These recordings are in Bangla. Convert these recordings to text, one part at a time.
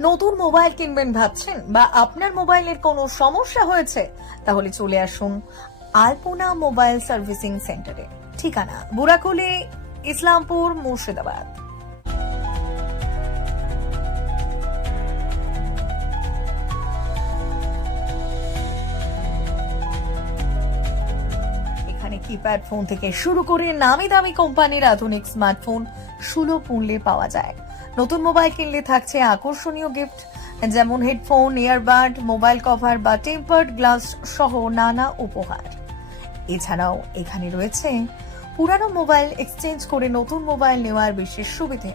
নতুন মোবাইল কিনবেন ভাবছেন বা আপনার মোবাইলের কোনো সমস্যা হয়েছে, তাহলে চলে আসুন আলপনা মোবাইল সার্ভিসিং সেন্টারে। ঠিকানা বুড়াকুলি, ইসলামপুর, মুর্শিদাবাদ। এখানে কিপ্যাড ফোন থেকে শুরু করে নামি দামি কোম্পানির আধুনিক স্মার্টফোন সুলভ মূল্যে পাওয়া যায়। নতুন মোবাইল কিনলে থাকছে আকর্ষণীয় গিফট, যেমন হেডফোন, ইয়ারবাড, মোবাইল কভার বা টেম্পার্ড গ্লাস সহ নানা উপহার। এছাড়াও এখানে রয়েছে পুরানো মোবাইল এক্সচেঞ্জ করে নতুন মোবাইল নেওয়ার বিশেষ সুবিধে।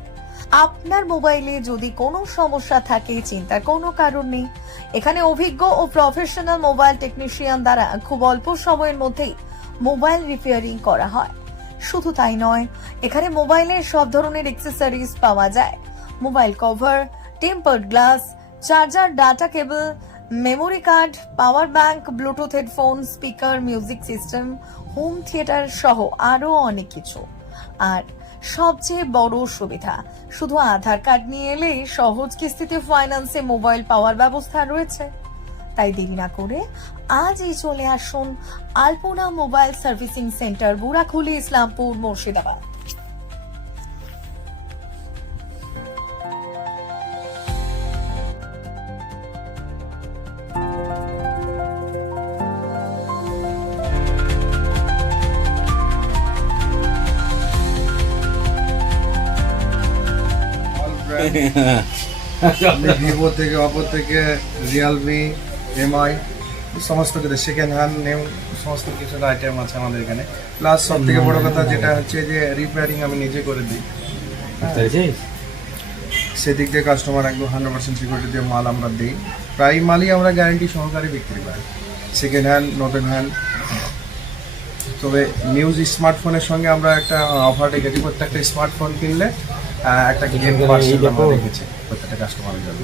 আপনার মোবাইলে যদি কোনো সমস্যা থাকে, চিন্তার কোনো কারণ নেই। এখানে অভিজ্ঞ ও প্রফেশনাল মোবাইল টেকনিশিয়ান দ্বারা খুব অল্প সময়ের মধ্যেই মোবাইল রিপেয়ারিং করা হয়। শুধু তাই নয়, এখানে মোবাইলের সব ধরনের অ্যাক্সেসরিজ পাওয়া যায়। Mobile cover, tempered glass, charger, data cable, memory card, power bank, Bluetooth headphone, speaker, music system, home theatre সহ আরো অনেক কিছু। আর সবচেয়ে বড় সুবিধা, শুধু আধার কার্ড নিয়ে এলেই সহজ কিস্তিতে ফাইন্যান্সে মোবাইল পাওয়ার ব্যবস্থা রয়েছে। তাই দেরি না করে আজই চলে আসুন Alpana mobile servicing center, Burakuli, Islampur, Murshidabad. Vivo থেকে, অপো থেকে, রিয়েলমি, এমআই, সমস্ত কিছু সেকেন্ড হ্যান্ড নিউ সমস্ত কিছু আইটেম আছে আমাদের এখানে। প্লাস সব থেকে বড় কথা যেটা হচ্ছে যে রিপেয়ারিং আমি নিজে করে দিই। সেদিক দিয়ে কাস্টমার একদম 100% সিকিউরিটি দিয়ে মাল আমরা দিই। প্রায় মালই আমরা গ্যারান্টি সহকারে বিক্রি করি, সেকেন্ড হ্যান্ড, নতুন হ্যান্ড। তবে নিউজ স্মার্টফোনের সঙ্গে আমরা একটা অফার রেখেছি, প্রত্যেকটা স্মার্টফোন কিনলে একটা গেম পার্সেল আমরা রেখেছি প্রত্যেকটা কাস্টমারের জন্য।